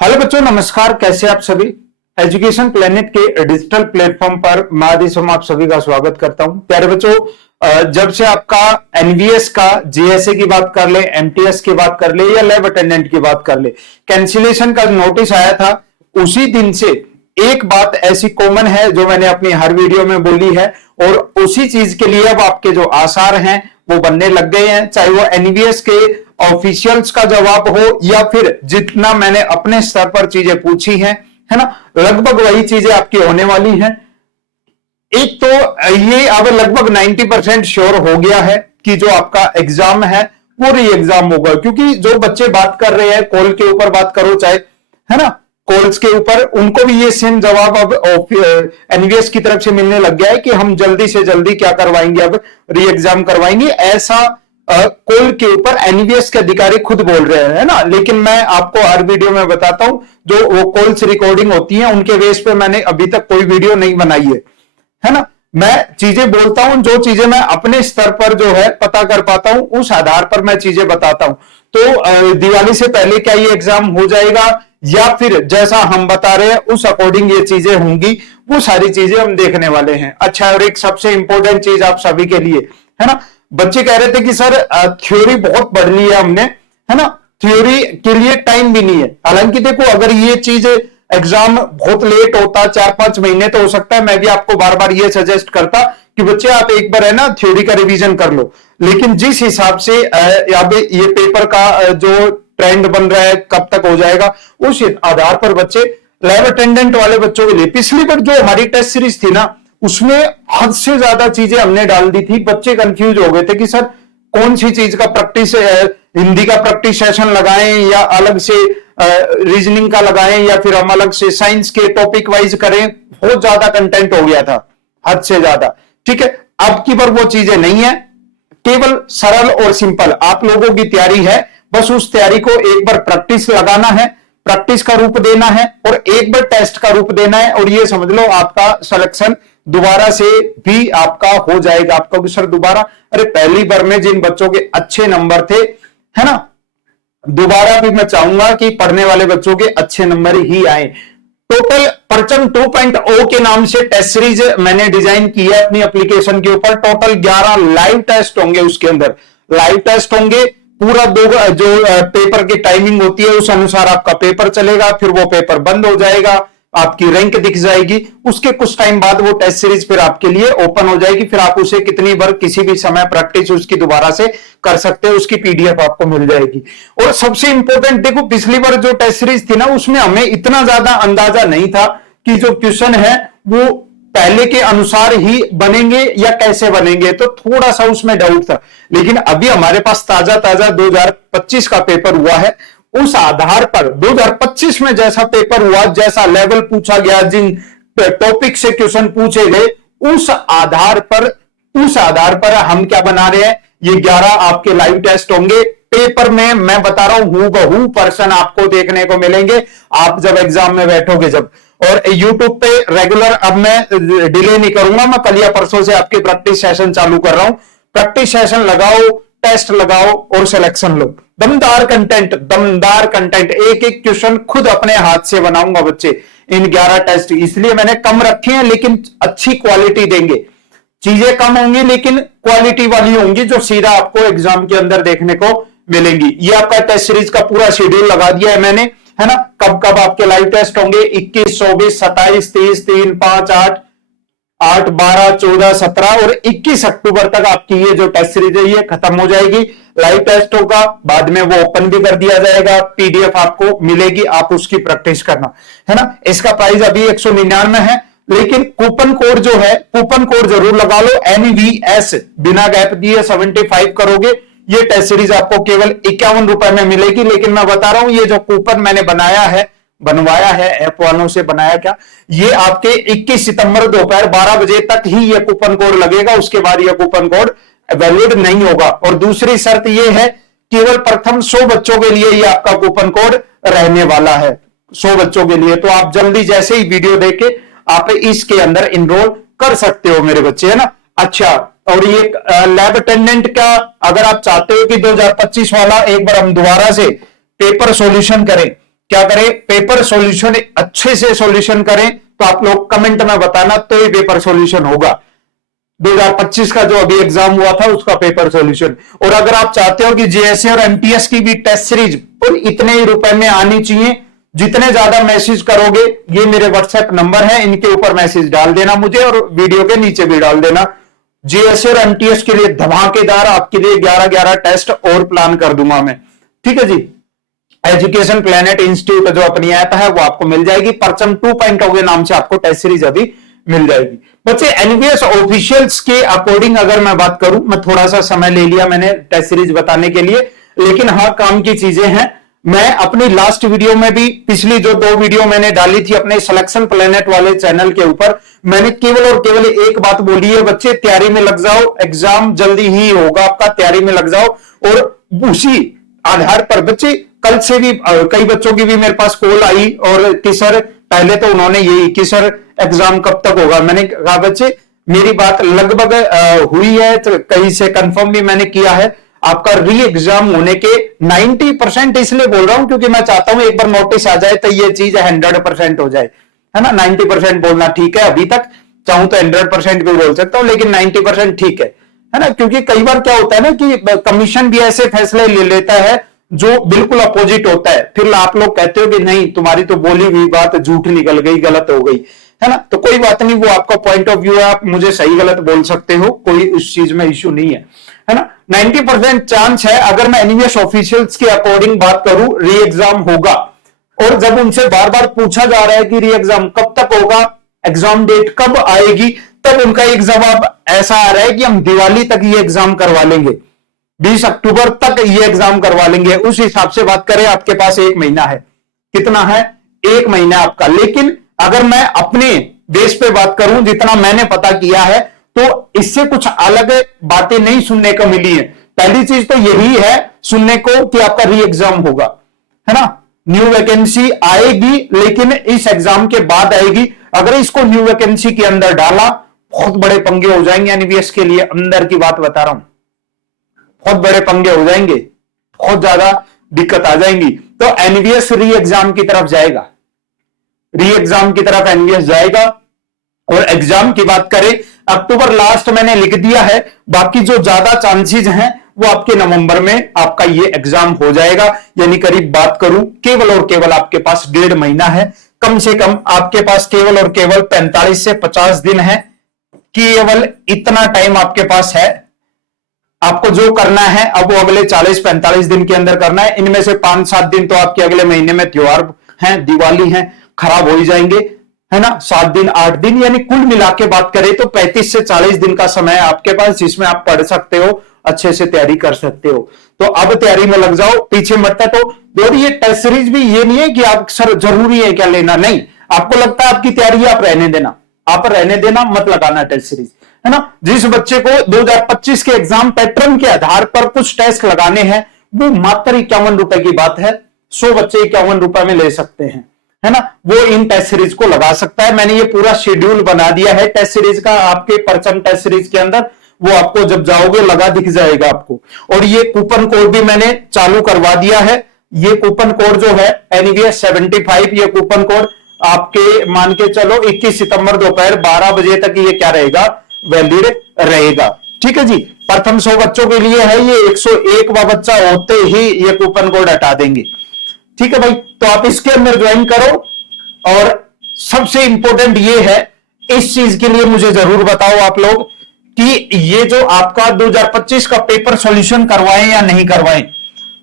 Hello बच्चों, नमस्कार। कैसे आप सभी। एजुकेशन प्लेनेट के डिजिटल प्लेटफॉर्म पर मैं आदिशम आप सभी का स्वागत करता हूं। प्यारे बच्चों, जब से आपका एनवीएस का जीएसए की बात कर ले, एमटीएस की बात कर ले या लैब अटेंडेंट की बात कर ले, कैंसिलेशन का नोटिस आया था, उसी दिन से एक बात ऐसी कॉमन है जो मैंने अपनी हर वीडियो में बोली है और उसी चीज के लिए अब आपके जो आसार हैं वो बनने लग गए हैं। चाहे वो एनवीएस के ऑफिशियल्स का जवाब हो या फिर जितना मैंने अपने स्तर पर चीजें पूछी हैं, है ना, लगभग वही चीजें आपकी होने वाली हैं। एक तो ये अब लगभग 90% श्योर हो गया है कि जो आपका एग्जाम है वो री एग्जाम होगा, क्योंकि जो बच्चे बात कर रहे हैं कॉल के ऊपर बात करो चाहे, है ना, कॉल्स के ऊपर, उनको भी ये सेम जवाब अब एनवीएस की तरफ से मिलने लग गया है कि हम जल्दी से जल्दी क्या करवाएंगे, अब री एग्जाम करवाएंगे। ऐसा कॉल के ऊपर एनवीएस के अधिकारी खुद बोल रहे हैं, है ना। लेकिन मैं आपको हर वीडियो में बताता हूं, जो वो कॉल्स रिकॉर्डिंग होती है उनके बेस पे मैंने अभी तक कोई वीडियो नहीं बनाई है ना। मैं चीजें बोलता हूं, जो चीजें मैं अपने स्तर पर जो है पता कर पाता हूं उस आधार पर मैं चीजें बताता हूं। तो दिवाली से पहले क्या ये एग्जाम हो जाएगा या फिर जैसा हम बता रहे हैं उस अकॉर्डिंग ये चीजें होंगी, वो सारी चीजें हम देखने वाले हैं। अच्छा, और एक सबसे इंपॉर्टेंट चीज आप सभी के लिए, है ना, बच्चे कह रहे थे कि सर थ्योरी बहुत पढ़ ली है हमने, है ना, थ्योरी के लिए टाइम भी नहीं है। हालांकि देखो, अगर ये चीज एग्जाम बहुत लेट होता, 4-5 महीने, तो हो सकता है मैं भी आपको बार बार ये सजेस्ट करता कि बच्चे आप एक बार है ना थ्योरी का रिवीजन कर लो। लेकिन जिस हिसाब से अब ये पेपर का जो ट्रेंड बन रहा है कब तक हो जाएगा, उस आधार पर बच्चे लैब अटेंडेंट वाले बच्चों के लिए पिछली बार जो हमारी टेस्ट सीरीज थी ना, उसमें हद से ज्यादा चीजें हमने डाल दी थी। बच्चे कंफ्यूज हो गए थे कि सर कौन सी चीज का प्रैक्टिस, हिंदी का प्रैक्टिस सेशन लगाएं या अलग से रीजनिंग का लगाएं या फिर हम अलग से साइंस के टॉपिक वाइज करें। बहुत ज्यादा कंटेंट हो गया था, हद से ज्यादा। ठीक है, अब की बार वो चीजें नहीं है, केवल सरल और सिंपल आप लोगों की तैयारी है। बस उस तैयारी को एक बार प्रैक्टिस लगाना है, प्रैक्टिस का रूप देना है और एक बार टेस्ट का रूप देना है, और ये समझ लो आपका सिलेक्शन दोबारा से भी आपका हो जाएगा। आपका सर दोबारा, अरे पहली बार में जिन बच्चों के अच्छे नंबर थे, है ना, दोबारा भी मैं चाहूंगा कि पढ़ने वाले बच्चों के अच्छे नंबर ही आए। टोटल परचम 2.0 के नाम से टेस्ट सीरीज मैंने डिजाइन की है अपनी एप्लीकेशन के ऊपर। टोटल 11 लाइव टेस्ट होंगे, उसके अंदर लाइव टेस्ट होंगे। पूरा दो जो पेपर की टाइमिंग होती है उस अनुसार आपका पेपर चलेगा, फिर वो पेपर बंद हो जाएगा, आपकी रैंक दिख जाएगी। उसके कुछ टाइम बाद वो टेस्ट सीरीज फिर आपके लिए ओपन हो जाएगी, फिर आप उसे कितनी बार किसी भी समय प्रैक्टिस उसकी दोबारा से कर सकते हैं, उसकी पीडीएफ आपको मिल जाएगी। और सबसे इंपॉर्टेंट देखो, पिछली बार जो टेस्ट सीरीज थी ना, उसमें हमें इतना ज्यादा अंदाजा नहीं था कि जो क्वेश्चन है वो पहले के अनुसार ही बनेंगे या कैसे बनेंगे, तो थोड़ा सा उसमें डाउट था। लेकिन अभी हमारे पास ताजा 2025 का पेपर हुआ है, उस आधार पर 2025 में जैसा पेपर हुआ, जैसा लेवल पूछा गया, जिन टॉपिक से क्वेश्चन पूछे गए, उस आधार पर हम क्या बना रहे हैं। ये 11 आपके लाइव टेस्ट होंगे। पेपर में मैं बता रहा हूं हूबहू पर्सन आपको देखने को मिलेंगे आप जब एग्जाम में बैठोगे जब। और यूट्यूब पे रेगुलर, अब मैं डिले नहीं करूंगा, मैं कल या परसों से आपके प्रैक्टिस सेशन चालू कर रहा हूं। प्रैक्टिस सेशन लगाओ, टेस्ट लगाओ और सिलेक्शन लो। दमदार कंटेंट, एक एक क्वेश्चन खुद अपने हाथ से बनाऊंगा बच्चे इन 11 टेस्ट। इसलिए मैंने कम रखे हैं, लेकिन अच्छी क्वालिटी देंगे। चीजें कम होंगी लेकिन क्वालिटी वाली होंगी, जो सीधा आपको एग्जाम के अंदर देखने को मिलेंगी। ये आपका टेस्ट सीरीज का पूरा शेड्यूल लगा दिया है मैंने, है ना। कब कब आपके लाइव टेस्ट होंगे, 21, 24, 27, 30, 3, 5, 8, 12, 14, 17 और 21 अक्टूबर तक आपकी ये जो टेस्ट सीरीज है ये खत्म हो जाएगी। लाइव टेस्ट होगा, बाद में वो ओपन भी कर दिया जाएगा, पीडीएफ आपको मिलेगी, आप उसकी प्रैक्टिस करना, है ना। इसका प्राइस अभी 199 है, लेकिन कूपन कोड जो है, कूपन कोड जरूर लगा लो, NVS बिना गैप दिए 75 करोगे, ये टेस्ट सीरीज आपको केवल 51 रुपए में मिलेगी। लेकिन मैं बता रहा हूं, ये जो कूपन मैंने बनवाया है ऐप वालों से, बनाया क्या, ये आपके 21 सितंबर दोपहर 12 बजे तक ही ये कूपन कोड लगेगा। उसके बाद ये कूपन कोड वैलिड नहीं होगा। और दूसरी शर्त ये है, केवल प्रथम 100 बच्चों के लिए ये आपका कूपन कोड रहने वाला है, 100 बच्चों के लिए। तो आप जल्दी जैसे ही वीडियो देखे आप इसके अंदर इनरोल कर सकते हो मेरे बच्चे, है ना। अच्छा, और ये लैब अटेंडेंट का अगर आप चाहते हो कि 2025 वाला एक बार हम दोबारा से पेपर सॉल्यूशन करें, क्या करें, पेपर सॉल्यूशन अच्छे से सॉल्यूशन करें। तो आप लोग कमेंट में बताना, तो ये पेपर सॉल्यूशन होगा 2025 का जो अभी एग्जाम हुआ था उसका पेपर सॉल्यूशन। और अगर आप चाहते हो कि जेएसए और एमटीएस की भी टेस्ट सीरीज और इतने ही रुपए में आनी चाहिए, जितने ज्यादा मैसेज करोगे, ये मेरे व्हाट्सएप नंबर है, इनके ऊपर मैसेज डाल देना मुझे और वीडियो के नीचे भी डाल देना। जेएसए और एमटीएस के लिए धमाकेदार आपके लिए 11-11 टेस्ट और प्लान कर दूंगा मैं, ठीक है जी। एजुकेशन प्लेनेट इंस्टीट्यूट जो अपनी ऐप है वो आपको मिल जाएगी, परचम 2.0 के नाम से आपको टेस्ट सीरीज अभी मिल जाएगी। बच्चे एनवीएस ऑफिशियल्स के अकॉर्डिंग अगर मैं बात करूं, मैं थोड़ा सा समय ले लिया मैंने टेस्ट सीरीज बताने के लिए, लेकिन हाँ काम की चीजें हैं। मैं अपनी लास्ट वीडियो में भी, पिछली जो 2 वीडियो मैंने डाली थी अपने सिलेक्शन प्लेनेट वाले चैनल के ऊपर, मैंने केवल और केवल एक बात बोली है, बच्चे तैयारी में लग जाओ, एग्जाम जल्दी ही होगा आपका, तैयारी में लग जाओ। और उसी आधार पर बच्चे कल से भी कई बच्चों की भी मेरे पास कॉल आई और कि सर पहले तो उन्होंने यही कि सर एग्जाम कब तक होगा। मैंने कहा बच्चे मेरी बात लगभग हुई है, तो कहीं से कंफर्म भी मैंने किया है, आपका री एग्जाम होने के 90% इसलिए बोल रहा हूं क्योंकि मैं चाहता हूं एक बार नोटिस आ जाए तो ये चीज 100% हो जाए, है ना। 90% बोलना ठीक है, अभी तक चाहूं तो 100% भी बोल सकता हूं, लेकिन 90% ठीक है ना। क्योंकि कई बार क्या होता है ना कि कमीशन भी ऐसे फैसले ले लेता है जो बिल्कुल अपोजिट होता है, फिर आप लोग कहते हो कि नहीं तुम्हारी तो बोली हुई बात झूठ निकल गई, गलत हो गई, है ना। तो कोई बात नहीं, वो आपका पॉइंट ऑफ व्यू है, आप मुझे सही गलत बोल सकते हो, कोई उस चीज में इश्यू नहीं है ना। 90% चांस है, अगर मैं एनवीएस ऑफिशियल्स के अकॉर्डिंग बात करूं, री एग्जाम होगा। और जब उनसे बार बार पूछा जा रहा है कि री एग्जाम कब तक होगा, एग्जाम डेट कब आएगी, तब उनका एक जवाब ऐसा आ रहा है कि हम दिवाली तक ये एग्जाम करवा लेंगे, 20 अक्टूबर तक ये एग्जाम करवा लेंगे। उस हिसाब से बात करें, आपके पास 1 महीना है, कितना है, 1 महीना आपका। लेकिन अगर मैं अपने बेस पे बात करूं, जितना मैंने पता किया है, तो इससे कुछ अलग बातें नहीं सुनने को मिली है। पहली चीज तो यही है सुनने को कि आपका री एग्जाम होगा, है ना। न्यू वैकेंसी आएगी, लेकिन इस एग्जाम के बाद आएगी। अगर इसको न्यू वैकेंसी के अंदर डाला, बहुत बड़े पंगे हो जाएंगे एनवीएस के लिए, अंदर की बात बता रहा हूं, बहुत बड़े पंगे हो जाएंगे, बहुत ज्यादा दिक्कत आ जाएंगी। तो एनवीएस री एग्जाम की तरफ जाएगा, री एग्जाम की तरफ एनवीएस जाएगा। और एग्जाम की बात करें, अक्टूबर लास्ट मैंने लिख दिया है, बाकी जो ज्यादा चांसेस हैं वो आपके नवंबर में आपका ये एग्जाम हो जाएगा। यानी करीब बात करूं, केवल और केवल आपके पास 1.5 महीना है, कम से कम आपके पास केवल और केवल 45 से 50 दिन है, केवल इतना टाइम आपके पास है। आपको जो करना है अब वो अगले 40-45 दिन के अंदर करना है। इनमें से 5-7 दिन तो आपके अगले महीने में त्योहार हैं, दिवाली है, खराब हो ही जाएंगे, है ना। 7 दिन 8 दिन, यानी कुल मिला के बात करें तो 35 से 40 दिन का समय है आपके पास, जिसमें आप पढ़ सकते हो, अच्छे से तैयारी कर सकते हो। तो अब तैयारी में लग जाओ, पीछे मत। तो और ये टेस्ट सीरीज भी ये नहीं है कि आप सर जरूरी है क्या लेना, नहीं। आपको लगता है आपकी तैयारी, आप रहने देना, आप रहने देना, मत लगाना टेस्ट सीरीज, है ना। जिस बच्चे को 2025 के एग्जाम पैटर्न के आधार पर कुछ टेस्ट लगाने हैं, वो मात्र 51 रुपए की बात है, 100 बच्चे 51 रुपए में ले सकते हैं, है ना। वो इन टेस्ट सीरीज को लगा सकता है। मैंने ये पूरा शेड्यूल बना दिया है टेस्ट सीरीज का, आपके परचम टेस्ट सीरीज के अंदर, वो आपको जब जाओगे लगा दिख जाएगा आपको। और ये कूपन कोड भी मैंने चालू करवा दिया है। ये कूपन कोड जो है एनवीएस 75, ये कूपन कोड आपके मान के चलो 21 सितंबर दोपहर 12 बजे तक ये क्या रहेगा, वैलिड रहेगा, ठीक है जी। प्रथम 100 बच्चों के लिए है ये, 101वां बच्चा होते ही ये कूपन कोड हटा देंगे, ठीक है भाई। तो आप इसके अंदर ज्वाइन करो। और सबसे इंपॉर्टेंट ये है, इस चीज के लिए मुझे जरूर बताओ आप लोग कि ये जो आपका 2025 का पेपर सॉल्यूशन करवाएं या नहीं करवाएं,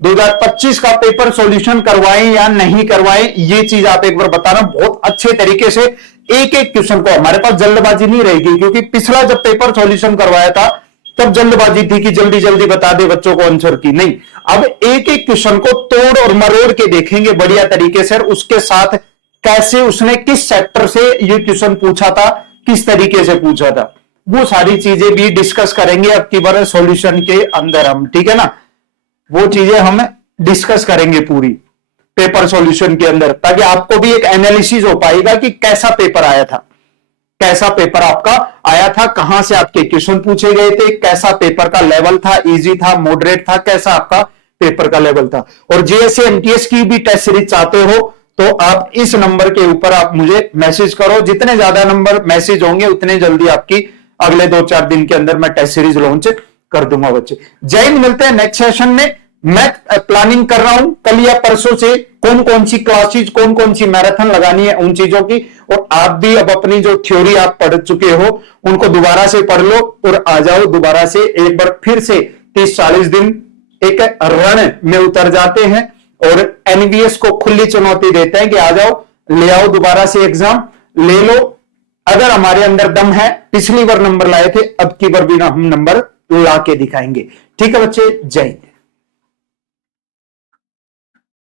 2025 का पेपर सॉल्यूशन करवाएं या नहीं करवाएं, ये चीज आप एक बार बताना बहुत अच्छे तरीके से। एक एक क्वेश्चन को, हमारे पास जल्दबाजी नहीं रहेगी, क्योंकि पिछला जब पेपर सॉल्यूशन करवाया था तब जल्दबाजी थी कि जल्दी जल्दी बता दे बच्चों को आंसर की, नहीं। अब एक एक क्वेश्चन को तोड़ और मरोड़ के देखेंगे बढ़िया तरीके से, उसके साथ कैसे उसने किस सेक्टर से ये क्वेश्चन पूछा था, किस तरीके से पूछा था, वो सारी चीजें भी डिस्कस करेंगे अब की बार सॉल्यूशन के अंदर हम, ठीक है ना। वो चीजें हम डिस्कस करेंगे पूरी पेपर सॉल्यूशन के अंदर, ताकि आपको भी एक एनालिसिस हो पाएगा कि कैसा पेपर आया था, कैसा पेपर आपका आया था, कहां से आपके क्वेश्चन पूछे गए थे, कैसा पेपर का लेवल था, इजी था, मॉडरेट था, कैसा आपका पेपर का लेवल था। और जीएसए एमटीएस की भी टेस्ट सीरीज चाहते हो तो आप इस नंबर के ऊपर आप मुझे मैसेज करो। जितने ज्यादा नंबर मैसेज होंगे उतने जल्दी आपकी अगले 2-4 दिन के अंदर मैं टेस्ट सीरीज लॉन्च कर दूंगा बच्चे। जय हिंद, मिलते हैं नेक्स्ट सेशन में। मैं प्लानिंग कर रहा हूं कल या परसों से कौन कौन सी क्लासेज, कौन कौन सी मैराथन लगानी है उन चीजों की। और आप भी अब अपनी जो थ्योरी आप पढ़ चुके हो उनको दोबारा से पढ़ लो और आ जाओ दोबारा से एक बार फिर से 30-40 दिन एक रण में उतर जाते हैं और एनवीएस को खुली चुनौती देते हैं कि आ जाओ, ले आओ दोबारा से एग्जाम ले लो। अगर हमारे अंदर दम है, पिछली बार नंबर लाए थे, अब की बार भी हम नंबर ला के दिखाएंगे। ठीक है बच्चे, जय हिंद।